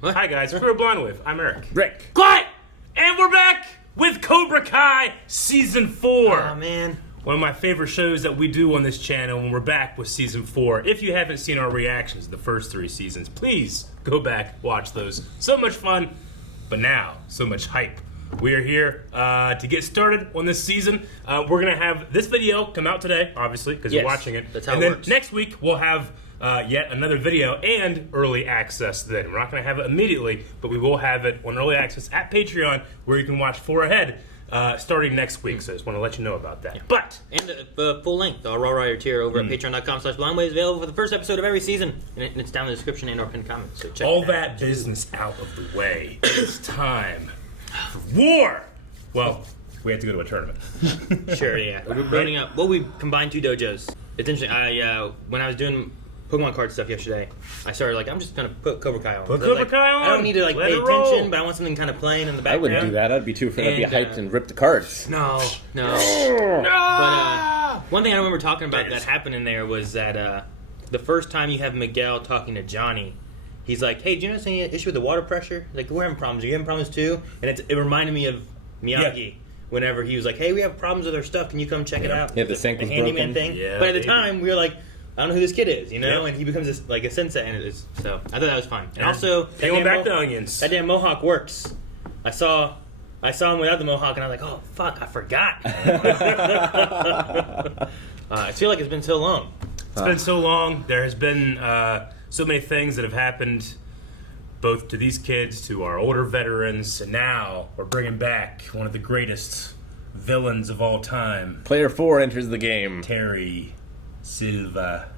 What? Hi guys, we're Blonde With. I'm Eric. Rick. Quiet! And we're back with Cobra Kai Season 4. Oh, man. One of my favorite shows that we do on this channel when we're back with Season 4. If you haven't seen our reactions to the first 3 seasons, please go back, watch those. So much fun, but now, so much hype. We are here to get started on this season. We're going to have this video come out today, obviously, because you're watching it. That's how and it then works. next week, we'll have yet another video and early access then. We're not going to have it immediately, but we will have it on early access at Patreon, where you can watch 4 ahead starting next week. So I just want to let you know about that. Yeah. But And the full length, the Raw Rider tier over at patreon.com/blindway is available for the first episode of every season. And it's down in the description and or pinned comments. So check all it out. that business out of the way, it's time for war. Well, we have to go to a tournament. Sure, yeah. We're building up. Well, we combined 2 dojos. It's interesting. When I was doing Pokemon card stuff yesterday, I started I'm just gonna put Cobra Kai on. Put I was Cobra Kai on. I don't need to Let pay it roll. attention, but I want something kind of playing in the I background. wouldn't do that. I'd be too afraid. I'd be And, hyped and rip the cards. No. Ah! But one thing I remember talking about That is- that happened in there was that the first time you have Miguel talking to Johnny, he's like, "Hey, do you notice any issue with the water pressure? Like, we're having problems. Are you having problems too?" And it reminded me of Miyagi. Whenever he was like, "Hey, we have problems with our stuff. Can you come check it out?" Yeah, the sink was handyman broken. thing. Yeah, but at the baby. time, we were like, "I don't know who this kid is," you know. Yeah. And he becomes a sensei, and it is so. I thought that was fun. And also, that Peeling damn back the onions. that damn mohawk works. I saw him without the mohawk, and I was like, "Oh fuck, I forgot." I feel like it's been so long. It's been so long. There has been so many things that have happened, both to these kids, to our older veterans, and now we're bringing back one of the greatest villains of all time, Player 4 enters the game. Terry Silva.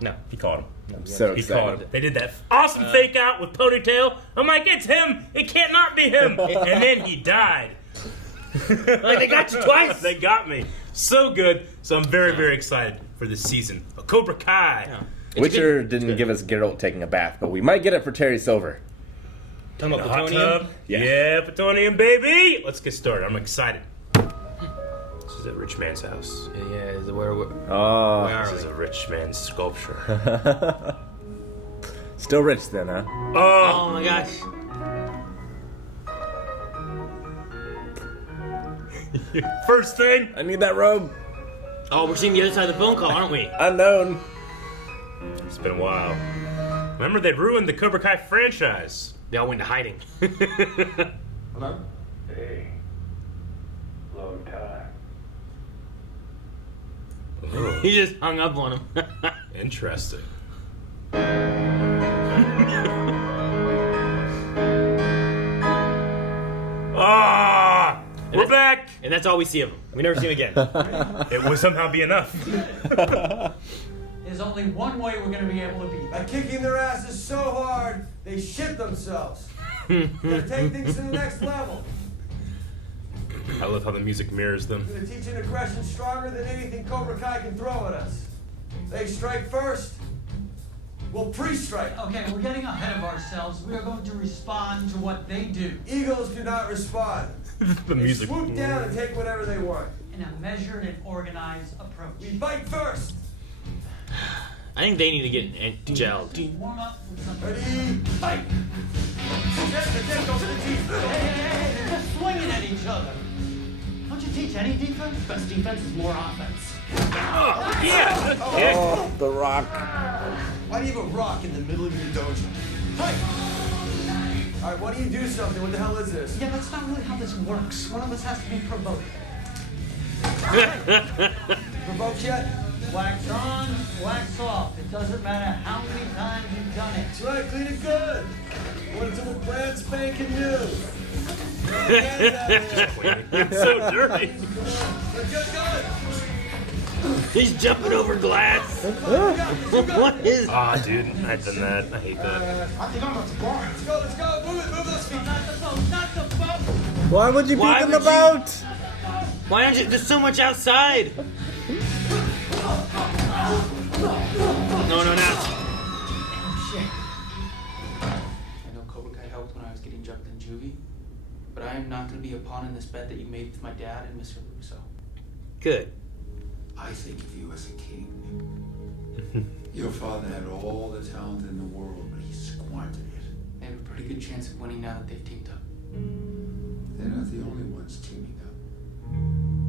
No. He called him. I'm so He called excited. him. They did that awesome fake out with ponytail. I'm like, it's him. It can't not be him. And then he died. Like they got you twice. They got me. So good. So I'm very, very excited for this season of Cobra Kai. Yeah. It's Witcher good. didn't give us Geralt taking a bath, but we might get it for Terry Silver. Talking The about hot plutonium. tub. Yeah. Yeah, plutonium, baby. Let's get started. I'm excited. This is a rich man's house. Yeah, is it where Oh. where This are is we? a rich man's sculpture. Still rich then, huh? Oh, Oh my gosh. first thing. I need that robe. Oh, we're seeing the other side of the phone call, aren't we? Unknown. It's been a while. Remember, they ruined the Cobra Kai franchise. They all went to hiding. Hello? Hey. Long time. Oh, He just hung up on him. interesting. Ah, we're back. And that's all we see of him. We never see him again. It would somehow be enough. There's only one way we're gonna be able to beat By them. kicking their asses so hard, they shit themselves. Gonna take things to the next level. I love how the music mirrors them. Gonna teach an aggression stronger than anything Cobra Kai can throw at us. They strike first, we'll pre-strike. Okay, we're getting ahead of ourselves. We are going to respond to what they do Eagles do not respond. The They music. swoop down and take whatever they want. in a measured and organized approach. We bite first. I think they need to get gelled. Warm up with some. Ready? Fight! Go for the teeth. Hey, they're just swinging at each other. Don't you teach any defense? Best defense is more offense. Yeah. Kick. Oh, the rock. Why do you have a rock in the middle of your dojo? Fight! All right, why don't you do something? What the hell is this? Yeah, that's not really how this works. One of us has to be provoked. Provoked yet? Wax on, wax off. It doesn't matter how many times you've done it. That's right, clean it good. Want it to look brand spanking new. It's so dirty. Let's get going. He's jumping over glass. What is? Ah, dude, I've done that. I hate that. I think I'm about to barn. Let's go. Move those feet. Not the boat, not the boat. Why would you Why beat them would you- about? Why aren't you? There's so much outside. No, not. I know Cobra Kai helped when I was getting jumped in juvie, but I am not going to be a pawn in this bet that you made with my dad and Mr. Russo. Good. I think of you as a king. Your father had all the talent in the world, but he squandered it. pretty good chance of winning now that they've teamed up. They're not the only ones teaming up.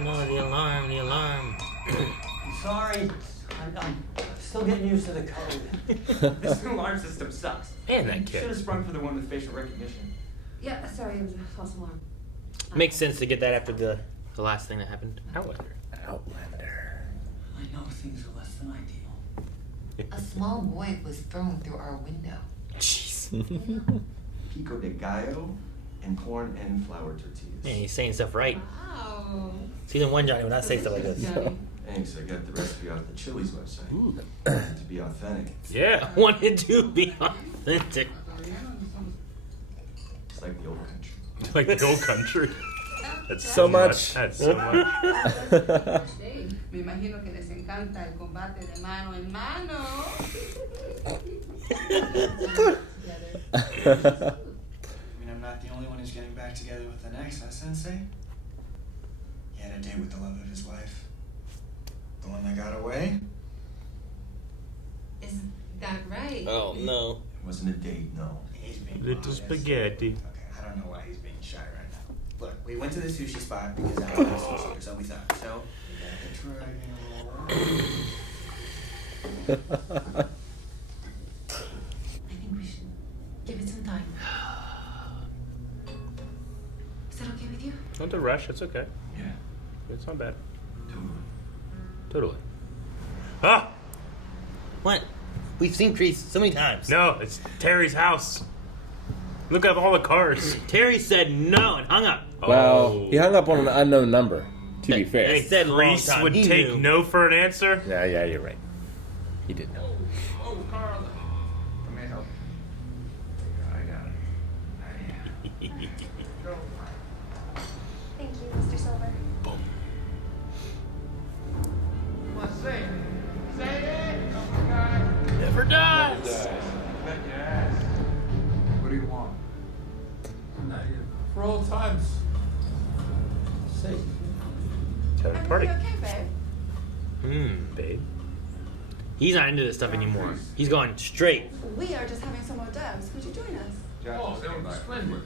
No, the alarm, the alarm. I'm sorry. I'm still getting used to the code. This new alarm system sucks. And that Should kid. have sprung for the one with facial recognition. Yeah, sorry, it was a false alarm. Makes sense to get that after the last thing that happened. Outlander. Outlander. I know things are less than ideal. A small boy was thrown through our window. Jeez. Pico de gallo and corn and flour tortillas. Man, he's saying stuff right. Wow. Season 1 Johnny would not say stuff like this. Johnny. Thanks, I got the recipe off the Chili's website. To be authentic. Yeah. I wanted to be authentic. It's like the old country. Like the old country. That's So much. That's so much. Me imagino que les encanta el combate de mano en mano. I mean, I'm not the only one who's getting back together with the next, huh, Sensei? He had a date with the love of his life. The one that got away? Is that right? Oh no. It wasn't a date, no. He's being Little modest. spaghetti. Okay, I don't know why he's being shy right now. Look, we went to the sushi spot because I was sushi, or so we thought. So, we got the dragon roll. I think we should give it some time. Is that okay with you? Don't to rush. It's okay. Yeah, It's not bad. totally. Totally. Ah! What? We've seen Kreese so many times. No, it's Terry's house. Look at all the cars. Terry said no and hung up. Well, he hung up on an unknown number, to be He fair. said long Reese time. would He take knew. no for an answer. Yeah, you're right. He did know. Oh, Carla. Let me help you. I got it. Thank you, Mr. Silver. Well, say it. Say it. Cobra Kai. Never dies. Bet your ass. What do you want? Not here. For old times. Say. Tell the party. okay, babe? Babe. He's not into this stuff anymore. He's going straight. We are just having some hors d'oeuvres. Would you join us? Oh, that would be splendid.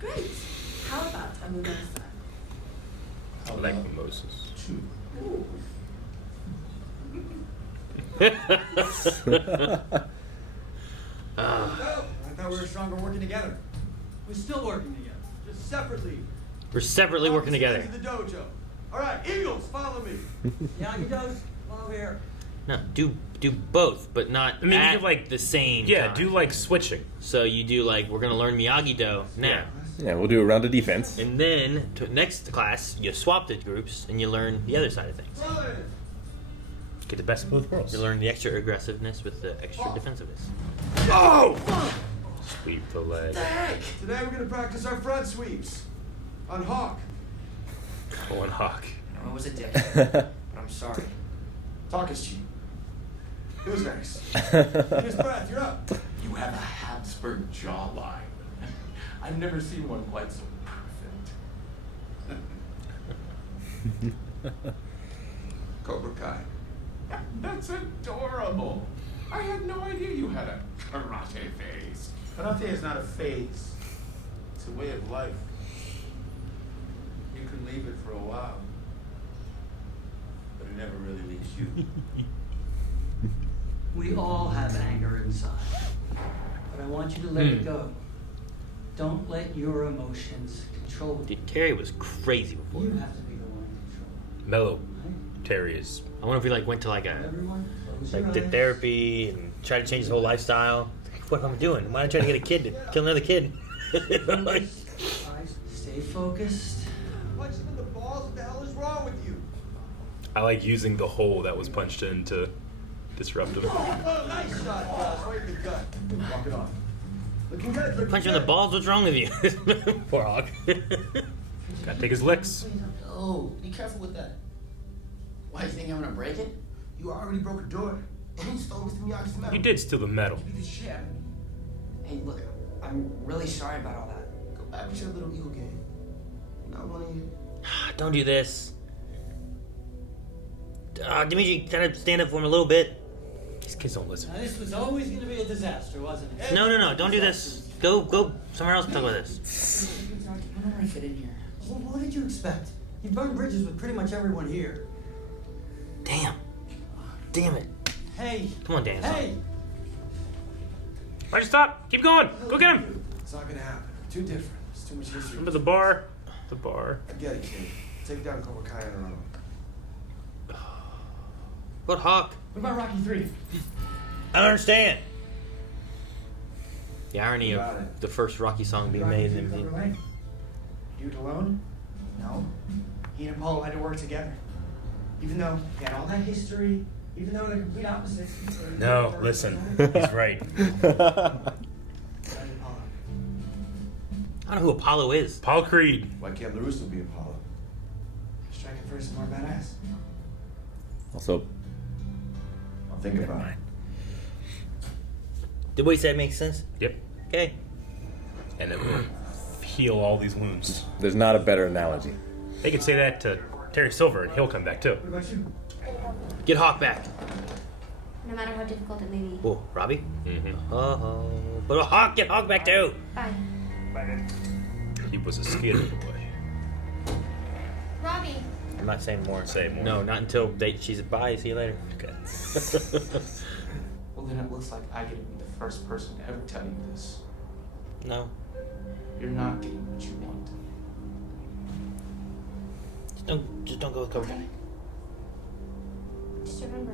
Great. How about a mimosa? I like mimosas. No, I thought we were stronger working together. We're still working together. Just separately. We're separately working together. To the dojo. All right, Eagles, follow me. Miyagi-Do's, come over here. No, do both, but not I mean, you at could, like- the same Yeah, time. do like switching. So you do like, we're going to learn Miyagi-Do now. Yeah, we'll do a round of defense. And then, next class, you swap the groups and you learn the other side of things. Brothers. Get the best of both worlds. You learn the extra aggressiveness with the extra defensiveness. Sweep the leg. Today we're gonna practice our front sweeps. On Hawk. One hawk. I was a dick, but I'm sorry. Talk is cheap. It was nice. His breath, you're up. You have a Habsburg jawline. I've never seen one quite so perfect. Cobra Kai. That's adorable. I had no idea you had a karate phase. Karate is not a phase. It's a way of life. You can leave it for a while, but it never really leaves you. We all have anger inside. But I want you to let it go. Don't let your emotions control you. Dude, Terry was crazy before. You have to be the one in control. Mellow. Right? Terry is. I wonder if he like went to like a Everyone, close your did eyes. therapy and tried to change his whole lifestyle. Like, what am I doing? Why am I trying to get a kid to kill another kid? Like, Eyes, stay focused. Punch him in the balls. What the hell is wrong with you? I like using the hole that was punched in to disrupt him. Oh, nice shot, Gus. Right in the gut. Walk it off. Looking good. Looking punch him in the good. balls. What's wrong with you? Poor Hawk. Gotta take his licks. Oh, be careful with that. Why, you think I'm gonna break it? You already broke a door, and you stole Mr. Miyagi's metal. You did steal the medal. You did shit. Hey, look, I'm really sorry about all that. Go back with your little eagle game. Not one of you. Don't do this. Dimitri, kind of stand up for him a little bit. These kids don't listen. Now, this was always going to be a disaster, wasn't it? No, don't do this. Go somewhere else and talk about this. How do I fit in here? Well, what did you expect? You burned bridges with pretty much everyone here. Damn it. Hey. Come on, Dan. Hey. Why'd you stop? Keep going. Go get him. It's not gonna happen. We're too different. There's too much history. Remember the bar? The bar. Forget it, kid. Take down Cobra Kai on our own. What Hawk? What about Rocky 3? I don't understand. The irony Got of it. the first Rocky song being Rocky made. 3 And Cobra Kai? Do it alone? No. He and Apollo had to work together. Even though he had all that history, even though they're complete opposites. No, listen. He's right. I don't know who Apollo is. Paul Creed. Why can't LaRusso be Apollo? Striking first is more badass. Also, I'll think about it. Did what he said make sense? Yep. Okay. And it will heal all these wounds. there's not a better analogy. They could say that to Terry Silver and he'll come back too. What about you? Get Hawk back. No matter how difficult it may be. Whoa, Robbie? Mm-hmm. But get Hawk back too. Bye. He was a skater boy. Robbie. I'm not saying more. Say more. No, not until she's bye. See you later. Okay. Well, then it looks like I get to be the first person to ever tell you this. No. You're not getting what you want. Just don't go with Cobra Kai. Just remember,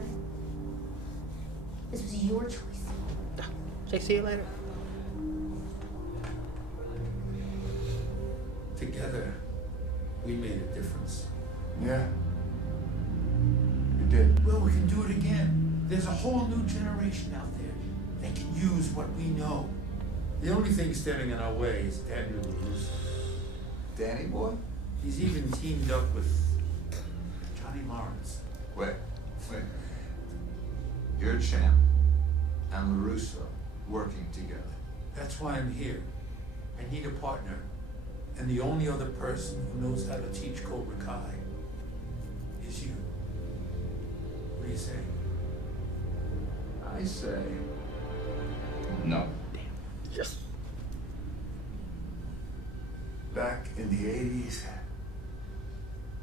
this was your choice. Say see you later. Together, we made a difference. Yeah. You did. Well, we can do it again. There's a whole new generation out there. They can use what we know. The only thing standing in our way is Daniel LaRusso. Danny boy? He's even teamed up with Johnny Lawrence. Wait. You're a champ and LaRusso working together. That's why I'm here. I need a partner. And the only other person who knows how to teach Cobra Kai is you. What do you say? I say no. Yes. Back in the 80s,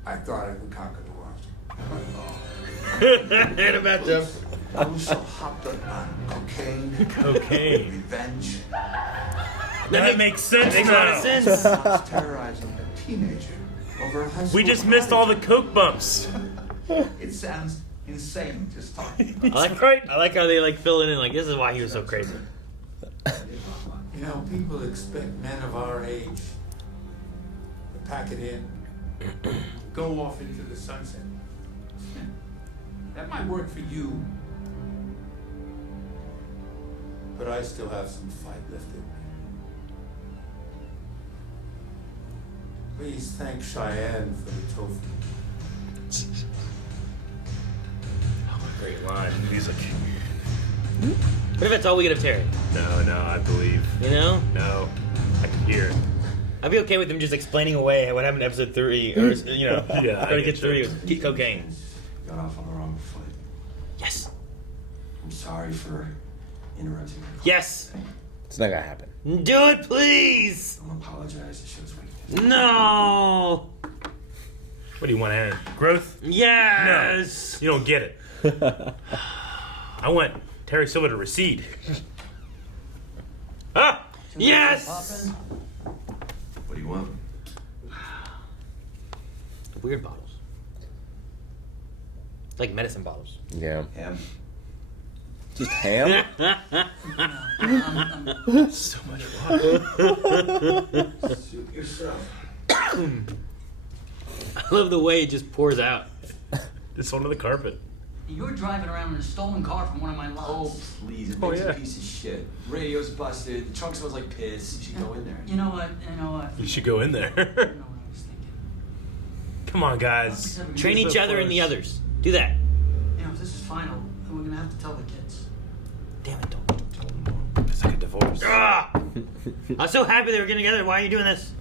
I thought I could conquer the world. And about them. LaRusso hopped on cocaine. Cocaine. Revenge. That makes sense Makes a now. lot of sense. Starts terrorizing a teenager over a high school We just missed all the coke bumps. It sounds insane just talking about it. I like how they fill it in this is why he was so crazy. You know, people expect men of our age to pack it in, go off into the sunset. That might work for you, but I still have some fight left in me. Please thank Cheyenne for the tofu. Great line. Music. What if that's all we get of Terry? No, I believe. You know? No. I can hear. I'd be okay with him just explaining away what happened in episode 3, or Yeah, I or get get 3 you. with cocaine. Got off on the wrong foot. Yes. I'm sorry for interrupting. Yes. It's not gonna happen. Do it, please. Don't apologize. It shows weakness. No. What do you want, Aaron? Growth? Yes. You don't get it. I want Terry Silver to recede. Ah! Yes. What do you want? Weird bottles. It's like medicine bottles. Yeah. Ham? Just ham? So much water. Suit yourself. I love the way it just pours out. It's onto the carpet. You're driving around in a stolen car from one of my lots. Oh, please. The thing's a piece of shit. Radio's busted. The trunk smells like piss. You should go in there. You know what? You should go in there. I don't know what I was thinking. Come on, guys. Train You're each so other and the close. others. Do that. You know, if this is final, then we're gonna have to tell the kids. Damn it, don't tell them. It's like a divorce. Ah! I'm so happy they were getting together. Why are you doing this?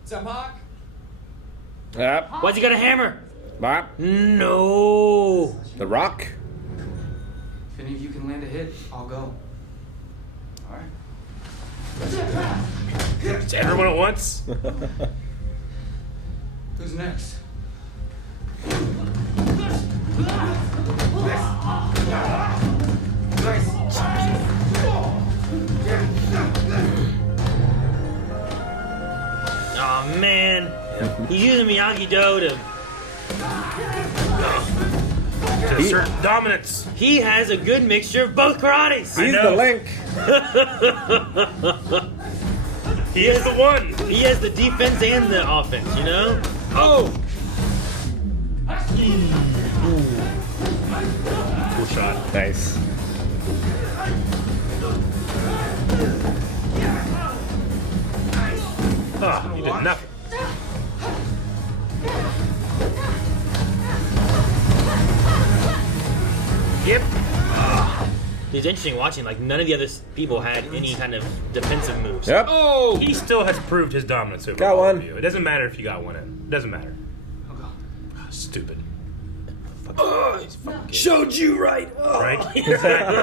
What's up, Hawk? Yep. Why's he got a hammer? Bop. No. The Rock. If any of you can land a hit, I'll go. All right. It's everyone at once. Who's next? Oh man, he's using Miyagi-Do To assert dominance. He has a good mixture of both karates. He's the link. He is the one. He has the defense and the offense, you know? Oh! Cool shot. Nice. Ah, you did nothing. Yep. It's interesting watching, like, none of the other people had any kind of defensive moves. Yep. Oh! He still has proved his dominance over Got all one. of you. It doesn't matter if you got one in. It doesn't matter. Stupid. Showed you right. Right? Exactly.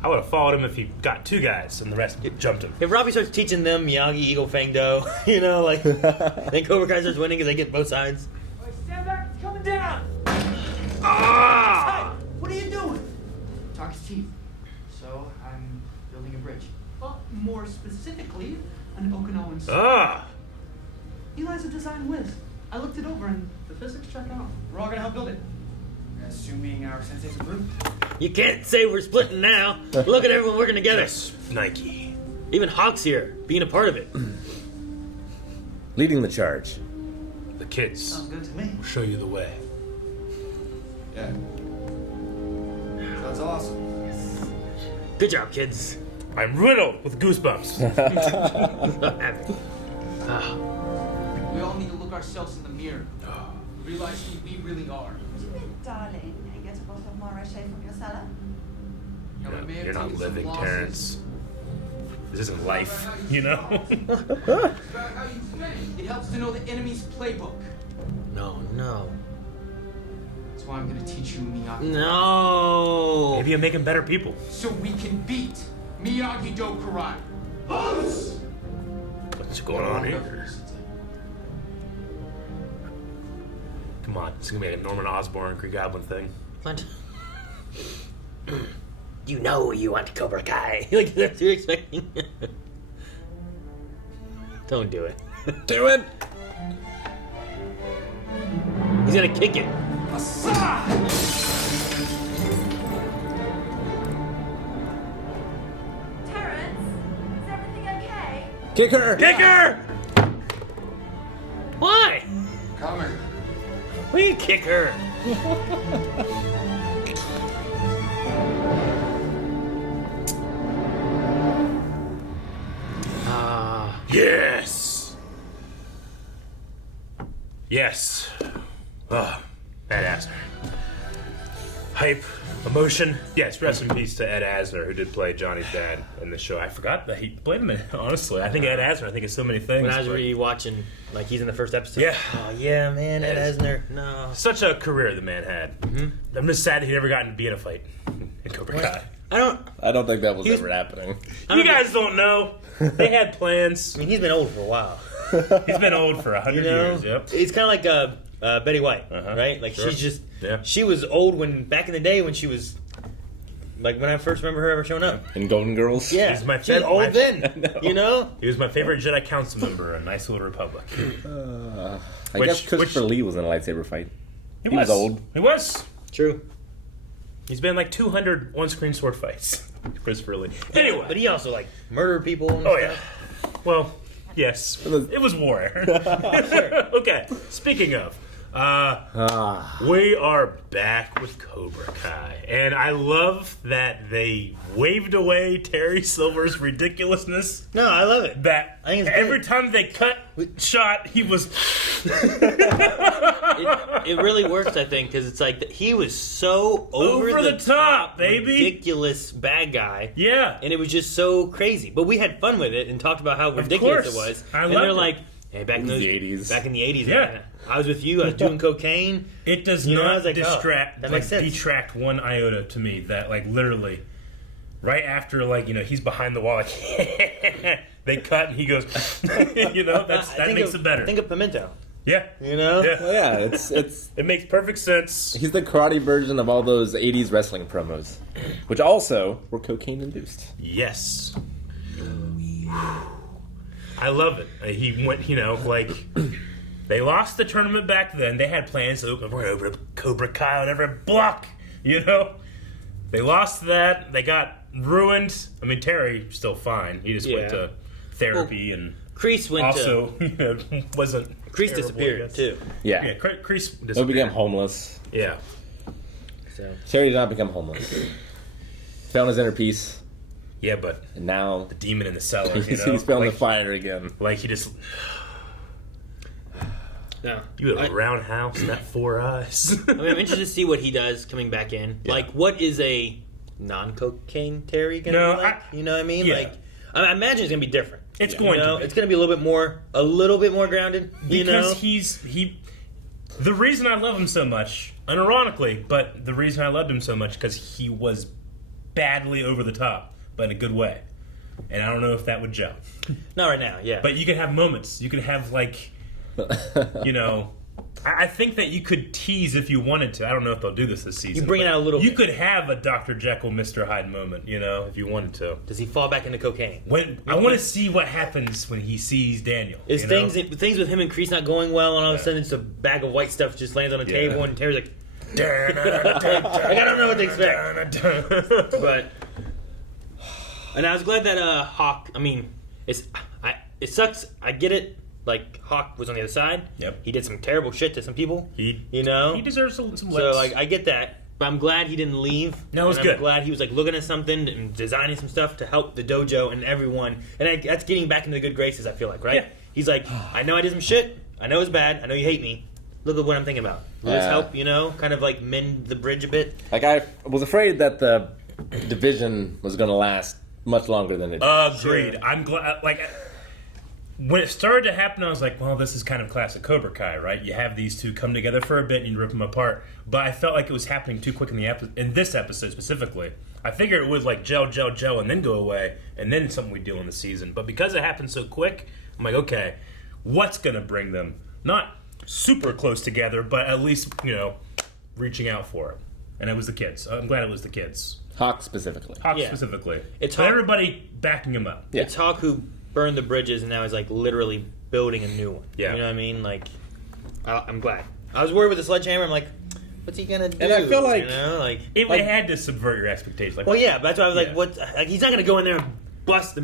I would have followed him if he got two guys and the rest jumped him. If Robbie starts teaching them Miyagi, Eagle, Fang Do, you know, like, then Cobra Kai starts winning because they get both sides. Stand back, it's coming down! Ah! What are you doing? Talk is cheap. So, I'm building a bridge. Well, more specifically, an Okinawan Ah! Eli's a design whiz. I looked it over and the physics check out. We're all gonna help build it. Assuming our senseis approve. You can't say we're splitting now. Look at everyone working together. Yes, Nike. Even Hawk's here, being a part of it. Leading the charge. The kids Sounds good to me. will show you the way. Yeah. Sounds awesome. Good job, kids. I'm riddled with goosebumps. We all need to look ourselves in the mirror. Realize who we really are. Darling, can you get a bottle of Montrachet from your cellar? Now, we may have You're not taken some living, losses. Terrence. This isn't life, you know? It helps to know the enemy's playbook. No. That's why I'm gonna teach you Miyagi. No. Maybe I'm making better people. So we can beat Miyagi-Do karate. What's going on here? Come on, it's gonna be like a Norman Osborn, Green Goblin thing. What? You know you want Cobra Kai. Like, that's what you're expecting. Don't do it. Do it. He's gonna kick it. Terrence, is everything okay? Kick her. Kick her! Why? Coming. Why do you kick her? Yes! Yes. Oh, Ed Asner. Hype, emotion. Yes, rest in peace to Ed Asner, who did play Johnny's dad in the show. I forgot that he played him in it, honestly. I think Ed Asner, I think it's so many things. When I was but- rewatching, like, he's in the first episode. Yeah. Oh, yeah, man, Ed Asner. No. Such a career the man had. Mm-hmm. I'm just sad that he never got to be in a fight in Cobra Kai. I don't think that was ever happening. You guys don't know. They had plans. I mean, he's been old for a while. He's been old for 100 years, yep. It's kind of like Betty White, right? Like, Sure. she's just... Yeah. She was old back in the day when she was... Like, when I first remember her ever showing up. In Golden Girls? Yeah. He's my she was old then, you know? He was my favorite Jedi Council member in Nice Little Republic. I guess Christopher Lee was in a lightsaber fight. He was old. He was. True. He's been in like 200 on-screen sword fights. Christopher Lee. Anyway. But he also, like, murdered people and Oh, stuff. yeah. Well, yes. It was war. Okay. Speaking of, we are back with Cobra Kai. And I love that they waved away Terry Silver's ridiculousness. No, I love it. That I think it's every good. time they shot, he was... It really works, I think, because it's like he was so over the top, baby. ridiculous bad guy. Yeah. And it was just so crazy. But we had fun with it and talked about how ridiculous course. it was. I and loved they're it. like, Hey, back in the 80s. Back in the 80s, Yeah. man. I was with you. I was doing cocaine. It does You know, I not was like, oh, distract, that makes sense. detract one iota to me that, like, literally, right after, like, he's behind the wall, like, they cut and he goes, that makes it better. Think of Pimento. Yeah. Yeah. Well, yeah, it's It makes perfect sense. he's the karate version of all those 80s wrestling promos, which also were cocaine induced. Yes. I love it. He went, they lost the tournament back then. They had plans to open over Cobra Kai on every block, They lost that. They got ruined. I mean, Terry's still fine. He just went to therapy and Kreese went also, wasn't Kreese terrible, disappeared, too. Yeah. Kreese disappeared. He became homeless. Yeah. So. Terry did not become homeless. Found his inner peace. Yeah, but And now the demon in the cellar, he's found the fire again. Like, he just... No. You have a round house and that 4 eyes. I mean, I'm interested to see what he does coming back in. Yeah. Like, what is a non-cocaine Terry going to be like? You know what I mean? Yeah. Like, I imagine it's going to be different. It's going to be. It's going to be a little bit more grounded. Because the reason I love him so much, unironically, but the reason I loved him so much because he was badly over the top, but in a good way. And I don't know if that would gel. Not right now, yeah. But you can have moments. You can have, like, I think that you could tease if you wanted to. I don't know if they'll do this season. You bring it out a little bit. You could have a Dr. Jekyll, Mr. Hyde moment, if you wanted to. Does he fall back into cocaine? I want to see what happens when he sees Daniel. Is things with him and Kreese not going well, and all of a sudden it's a bag of white stuff just lands on the table, and Terry's like, I don't know what to expect. But, and I was glad that Hawk. I mean, it sucks. I get it. Like, Hawk was on the other side. Yep. He did some terrible shit to some people. He deserves some lips. So, like, I get that. But I'm glad he didn't leave. No, it was good. I'm glad he was, like, looking at something and designing some stuff to help the dojo and everyone. And that's getting back into the good graces, I feel like, right? Yeah. He's like, I know I did some shit. I know it's bad. I know you hate me. Look at what I'm thinking about. Will this help, kind of, like, mend the bridge a bit? Like, I was afraid that the division was going to last much longer than it did. Agreed. Sure. I'm glad, when it started to happen, I was like, well, this is kind of classic Cobra Kai, right? You have these two come together for a bit and you rip them apart. But I felt like it was happening too quick in this episode specifically. I figured it would like gel, and then go away, and then something we'd do in the season. But because it happened so quick, I'm like, okay, what's going to bring them? Not super close together, but at least, reaching out for it. And it was the kids. I'm glad it was the kids. Hawk specifically. Specifically. It's Hawk, everybody backing him up. Yeah. It's Hawk who burned the bridges and now he's like literally building a new one. Yeah. You know what I mean? Like, I'm glad. I was worried with the sledgehammer. I'm like, what's he gonna do? And I feel like, it had to subvert your expectations. Like, well, yeah, but that's why I was like, what? Like, he's not gonna go in there and bust the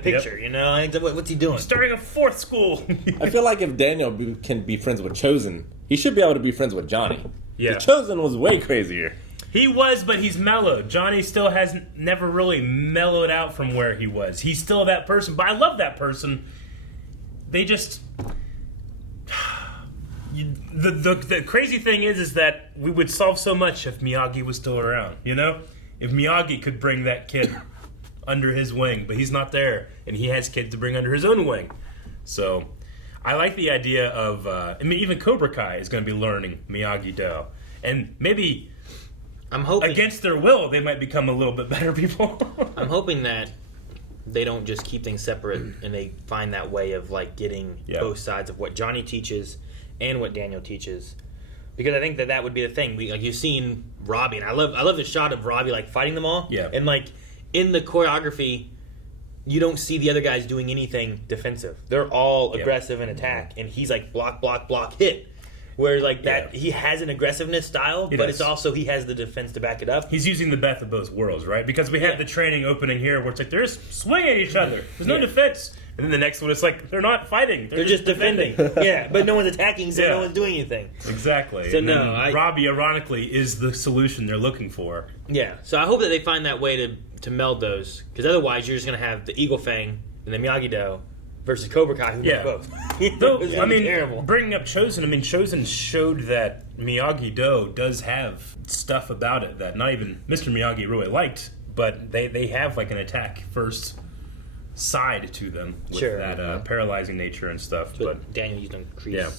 picture. Yep. What's he doing? He's starting a 4th school. I feel like if Daniel can be friends with Chosen, he should be able to be friends with Johnny. Yeah. The Chosen was way crazier. He was, but he's mellowed. Johnny still hasn't never really mellowed out from where he was. He's still that person, but I love that person. They just... The crazy thing is that we would solve so much if Miyagi was still around, If Miyagi could bring that kid under his wing, but he's not there, and he has kids to bring under his own wing. So, I like the idea of... even Cobra Kai is going to be learning Miyagi-Do. And maybe... I'm hoping against their will, they might become a little bit better people. I'm hoping that they don't just keep things separate and they find that way of like getting both sides of what Johnny teaches and what Daniel teaches, because I think that would be the thing. You've seen Robbie, and I love the shot of Robbie like fighting them all. Yeah, and like in the choreography, you don't see the other guys doing anything defensive. They're all aggressive and attack, and he's like block, hit. Where like that, he has an aggressiveness style, but it's also he has the defense to back it up. He's using the best of both worlds, right? Because we have the training opening here where it's like they're just swinging at each other. There's no defense. And then the next one, it's like they're not fighting. They're just defending. Yeah, but no one's attacking, so no one's doing anything. Exactly. So and Robbie, ironically, is the solution they're looking for. Yeah, so I hope that they find that way to meld those, because otherwise you're just going to have the Eagle Fang and the Miyagi-Do versus Cobra Kai, who do both. Though, terrible. Bringing up Chosen, Chosen showed that Miyagi-Do does have stuff about it that not even Mr. Miyagi really liked, but they have like an attack first side to them with that paralyzing nature and stuff. But Daniel used on Kreese. Yeah.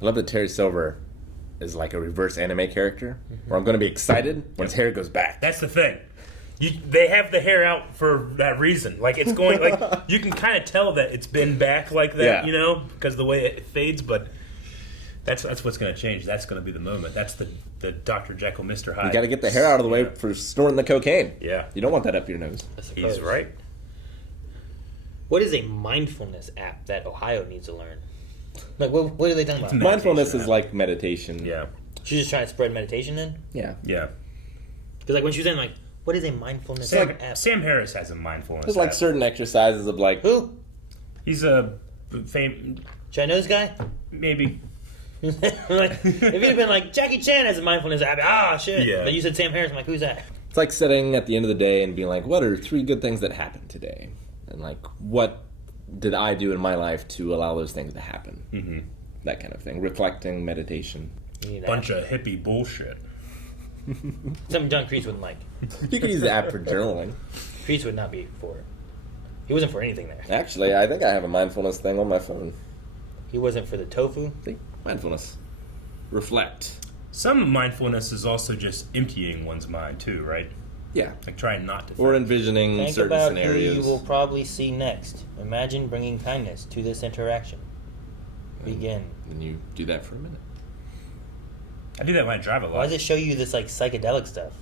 I love that Terry Silver is like a reverse anime character, where I'm going to be excited when his hair goes back. That's the thing. They have the hair out for that reason. Like, it's going, like, you can kind of tell that it's been back like that, you know, because of the way it fades, but that's what's going to change. That's going to be the moment. That's the Dr. Jekyll, Mr. Hyde. You got to get the hair out of the way for snorting the cocaine. Yeah. You don't want that up your nose. He's right. What is a mindfulness app that Ohio needs to learn? Like, what are they talking about? Mindfulness is like meditation. Yeah. She's just trying to spread meditation then? Yeah. Yeah. Because, like, when she was in, like, what is a mindfulness app? Sam Harris has a mindfulness There's like app. certain exercises of like... Who? He's a Chinese guy? Maybe. Like, if you'd have been like, Jackie Chan has a mindfulness app, shit. Yeah. But you said Sam Harris, I'm like, who's that? It's like sitting at the end of the day and being like, what are 3 good things that happened today? And like, what did I do in my life to allow those things to happen? Mm-hmm. That kind of thing. Reflecting, meditation. Bunch of hippie bullshit. Something John Kreese wouldn't like. You could use the app for journaling. Kreese would not be for it. He wasn't for anything there. Actually, I think I have a mindfulness thing on my phone. He wasn't for the tofu? See? Mindfulness. Reflect. Some mindfulness is also just emptying one's mind too, right? Yeah. Like trying not to Or envisioning Think certain about scenarios. who you will probably see next. Imagine bringing kindness to this interaction. Begin. And you do that for a minute. I do that when I drive a lot. Why does it show you this like psychedelic stuff?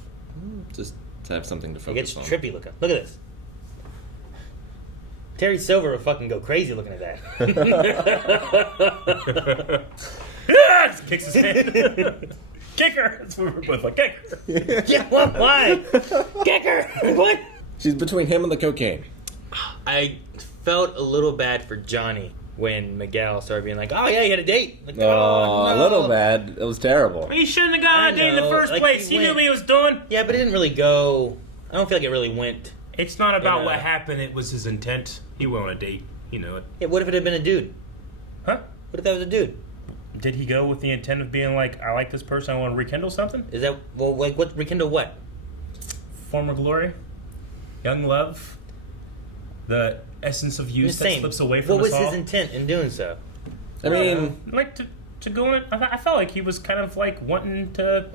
Just to have something to It focus gets on. trippy looking. Look at this. Terry Silver would fucking go crazy looking at that. Just kicks his hand. Kicker! That's what we're both like. Kicker! Yeah, why? Kicker! What? She's between him and the cocaine. I felt a little bad for Johnny when Miguel started being like, oh yeah, he had a date. Like, Oh, no. a little bad. It was terrible. He shouldn't have gone on a date in the first place. He knew what he was doing. Yeah, but it didn't really go. I don't feel like it really went. It's not about Yeah. what happened. It was his intent. He went on a date. You know it. Yeah, what if it had been a dude? Huh? What if that was a dude? Did he go with the intent of being like, I like this person, I want to rekindle something? Is that, well, like, what, rekindle what? Former glory? Young love? The essence of youth that slips away from what us was all? his intent in doing so? I mean... like, to go in... I felt like he was kind of, like, wanting to...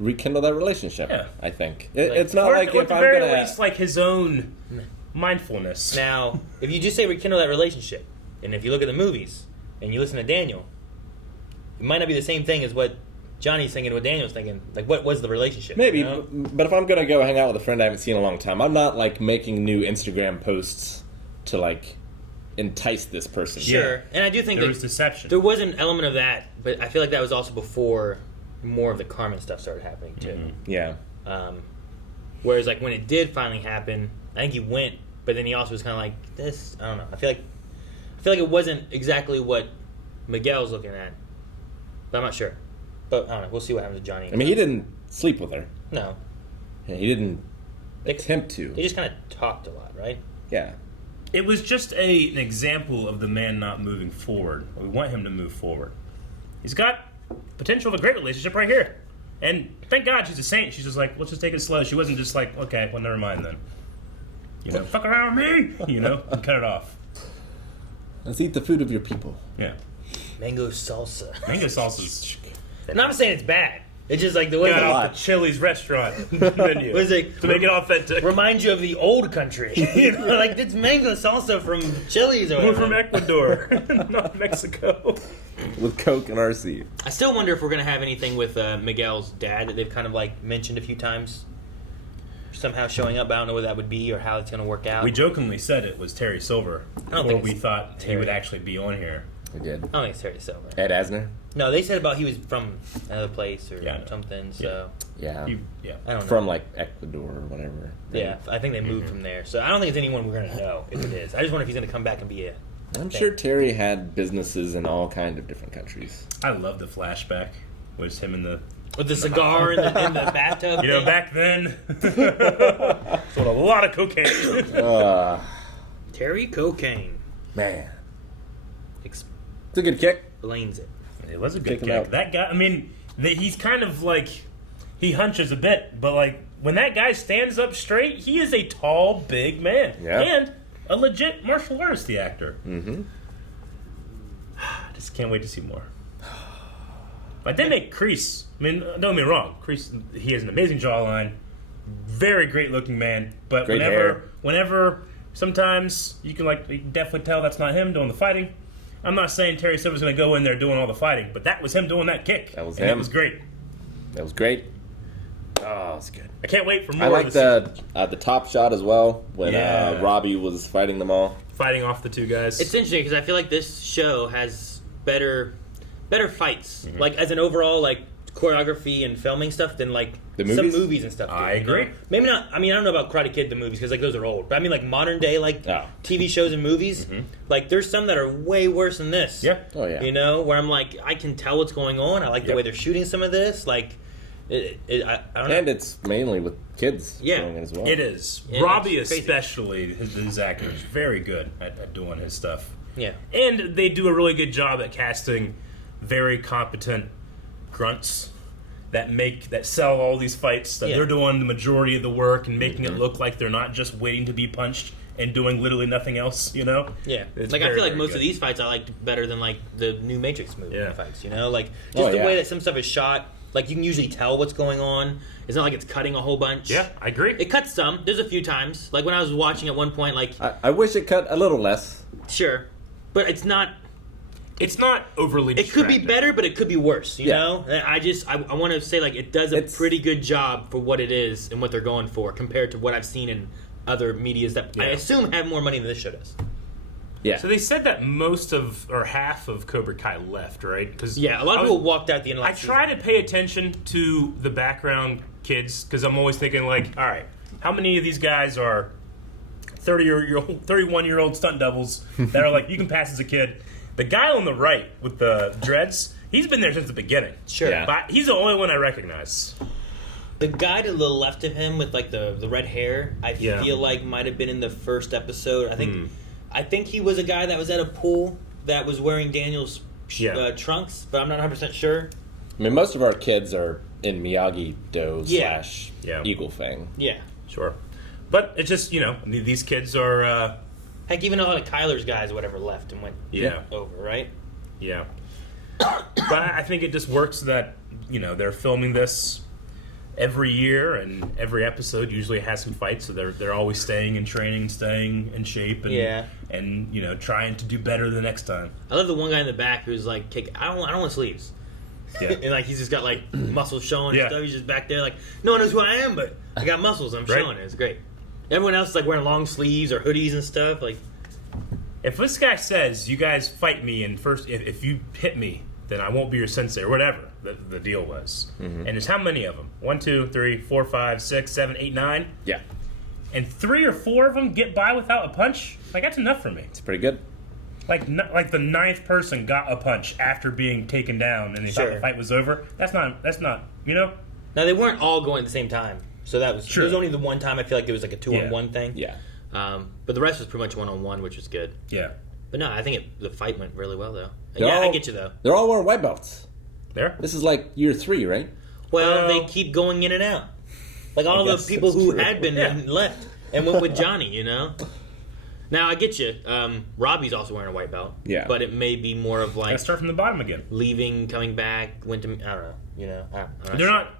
rekindle that relationship, Yeah. I think. It's not or, like or if at the I'm very gonna... least, like, his own mindfulness. Now, if you just say rekindle that relationship, and if you look at the movies, and you listen to Daniel, it might not be the same thing as what Johnny's thinking, what Daniel's thinking. Like, what was the relationship? Maybe, you know? but if I'm gonna go hang out with a friend I haven't seen in a long time, I'm not, like, making new Instagram posts to, like, entice this person. Sure, and I do think there that was deception. there was an element of that, but I feel like that was also before more of the Carmen stuff started happening, too. Yeah. Whereas, like, when it did finally happen, I think he went, but then he also was kind of like, this, I don't know. I feel like it wasn't exactly what Miguel's looking at, but I'm not sure. But, I don't know, we'll see what happens with Johnny. I mean, he didn't sleep with her. No. And he didn't attempt to. They just kind of talked a lot, right? Yeah. It was just an example of the man not moving forward. We want him to move forward. He's got potential of a great relationship right here. And thank God she's a saint. She's just like, let's just take it slow. She wasn't just like, okay, well, never mind then. You know, fuck around with me, you know, and cut it off. Let's eat the food of your people. Yeah. Mango salsa. Mango salsa's... And I'm saying it's bad. It's just like the way Got they off the Chili's restaurant menu was it to make it authentic. Reminds you of the old country. You know, like it's mango salsa from Chili's or We're whatever. from Ecuador, not Mexico. With Coke and RC. I still wonder if we're gonna have anything with Miguel's dad that they've kind of like mentioned a few times. Somehow showing up. I don't know what that would be or how it's gonna work out. We jokingly said it was Terry Silver, I don't or think we it's thought he Terry. would actually be on here. We did. I don't think it's Terry Silver. Ed Asner? No, they said about he was from another place or Yeah, I know. something. So Yeah. Yeah. I don't know. From, like, Ecuador or whatever. Yeah, I think they moved from there. So I don't think it's anyone we're gonna know if it is. I just wonder if he's gonna come back and be a. I'm sure Terry had businesses in all kinds of different countries. I love the flashback. Was him in the With the cigar in the bathtub. You know, thing. back then, sold a lot of cocaine. Terry Cocaine Man. It's a good kick. explains it. It was a good Kick him kick. out. That guy, I mean, he's kind of like, he hunches a bit, but like, when that guy stands up straight, he is a tall, big man. Yeah. And a legit martial artist, the actor. Mm-hmm. I just can't wait to see more. I did make Kreese. I mean, don't get me wrong. Kreese, he has an amazing jawline, very great looking man. But Great hair. whenever, sometimes you can definitely tell that's not him doing the fighting. I'm not saying Terry Silver's going to go in there doing all the fighting, but that was him doing that kick. That was and him. It was great. That was great. Oh, it's good. I can't wait for more. I like of the top shot as well when Yeah. Robbie was fighting them all. fighting off the two guys. It's interesting because I feel like this show has better fights, like as an overall choreography and filming stuff than The some movies? movies and stuff. I agree. Maybe not. I mean, I don't know about Karate Kid the movies because those are old. But I mean, modern day TV shows and movies. There's some that are way worse than this. Yeah. Oh yeah. You know, where I'm I can tell what's going on. I like the way they're shooting some of this. I don't know. And it's mainly with kids doing it as well. It is. Yeah, Robbie it's crazy. especially, his actor is very good at doing his stuff. Yeah. And they do a really good job at casting very competent grunts that sell all these fights, that they're doing the majority of the work and making it look like they're not just waiting to be punched and doing literally nothing else, you know? Yeah. It's I very, feel like very most good. of these fights I liked better than the new Matrix movie fights, you know? Just Oh, the yeah. way that some stuff is shot, you can usually tell what's going on. It's not like it's cutting a whole bunch. Yeah, I agree. It cuts some. There's a few times. When I was watching at one point, I wish it cut a little less. sure. But it's not overly it could be distracting. better, but it could be worse, you Yeah. know? I want to say it does a pretty good job for what it is and what they're going for compared to what I've seen in other medias that I assume have more money than this show does. Yeah. So they said that most of, or half of Cobra Kai left, right? Cause Yeah, a lot of people walked out at the end of I last try to pay attention to the background kids, because I'm always thinking, all right, how many of these guys are 31-year-old stunt doubles that are you can pass as a kid? The guy on the right with the dreads, he's been there since the beginning. Sure. Yeah. But he's the only one I recognize. The guy to the left of him with the red hair, I feel might have been in the first episode. I think he was a guy that was at a pool that was wearing Daniel's trunks, but I'm not 100% sure. I mean, most of our kids are in Miyagi-Do / Eagle Fang. Yeah. Sure. But it's just, these kids are... Heck, even a lot of Kyler's guys or whatever left and went over, right? Yeah. But I think it just works that, they're filming this every year, and every episode usually has some fights, so they're always staying in training, staying in shape, and trying to do better the next time. I love the one guy in the back who's I don't want sleeves. Yeah. And he's just got muscles showing and stuff. He's just back there no one knows who I am, but I got muscles. I'm showing it. It's great. Everyone else is wearing long sleeves or hoodies and stuff. If this guy says, you guys fight me, and first, if you hit me, then I won't be your sensei, or whatever the deal was. And there's how many of them? 1, 2, 3, 4, 5, 6, 7, 8, 9? Yeah. And 3 or 4 of them get by without a punch? That's enough for me. It's pretty good. The 9th person got a punch after being taken down, and they thought the fight was over. That's not, Now, they weren't all going at the same time. So that was It was only the one time I feel there was a 2-on-1 thing. Yeah. But the rest was pretty much 1-on-1, which was good. Yeah. But no, I think the fight went really well, though. I get you, though. They're all wearing white belts. There? This is year 3, right? Well, they keep going in and out. All the people who had been and left and went with Johnny, Now, I get you. Robbie's also wearing a white belt. Yeah. But it may be more of Gotta start from the bottom again. leaving, coming back, went to, I don't know, I'm They're not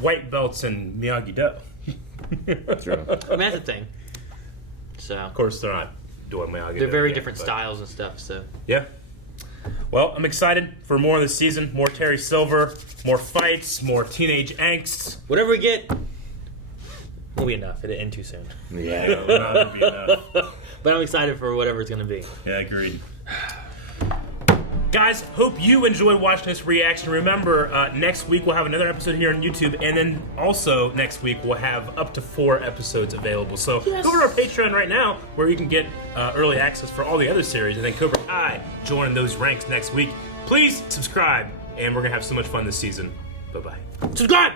white belts in Miyagi-Do. True. I mean, that's the thing. So, Of course, they're not doing Miyagi-Do. they're very yet, different but- styles and stuff, so. Yeah. Well, I'm excited for more this season. More Terry Silver, more fights, more teenage angst. Whatever we get, won't be enough. It'll end too soon. Yeah. Not gonna be enough. But I'm excited for whatever it's going to be. Yeah, agreed. Guys, hope you enjoyed watching this reaction. Remember, next week we'll have another episode here on YouTube, and then also next week we'll have up to 4 episodes available. So go over to our Patreon right now, where you can get early access for all the other series, and then Cobra Kai joining those ranks next week. Please subscribe, and we're going to have so much fun this season. Bye-bye. Subscribe!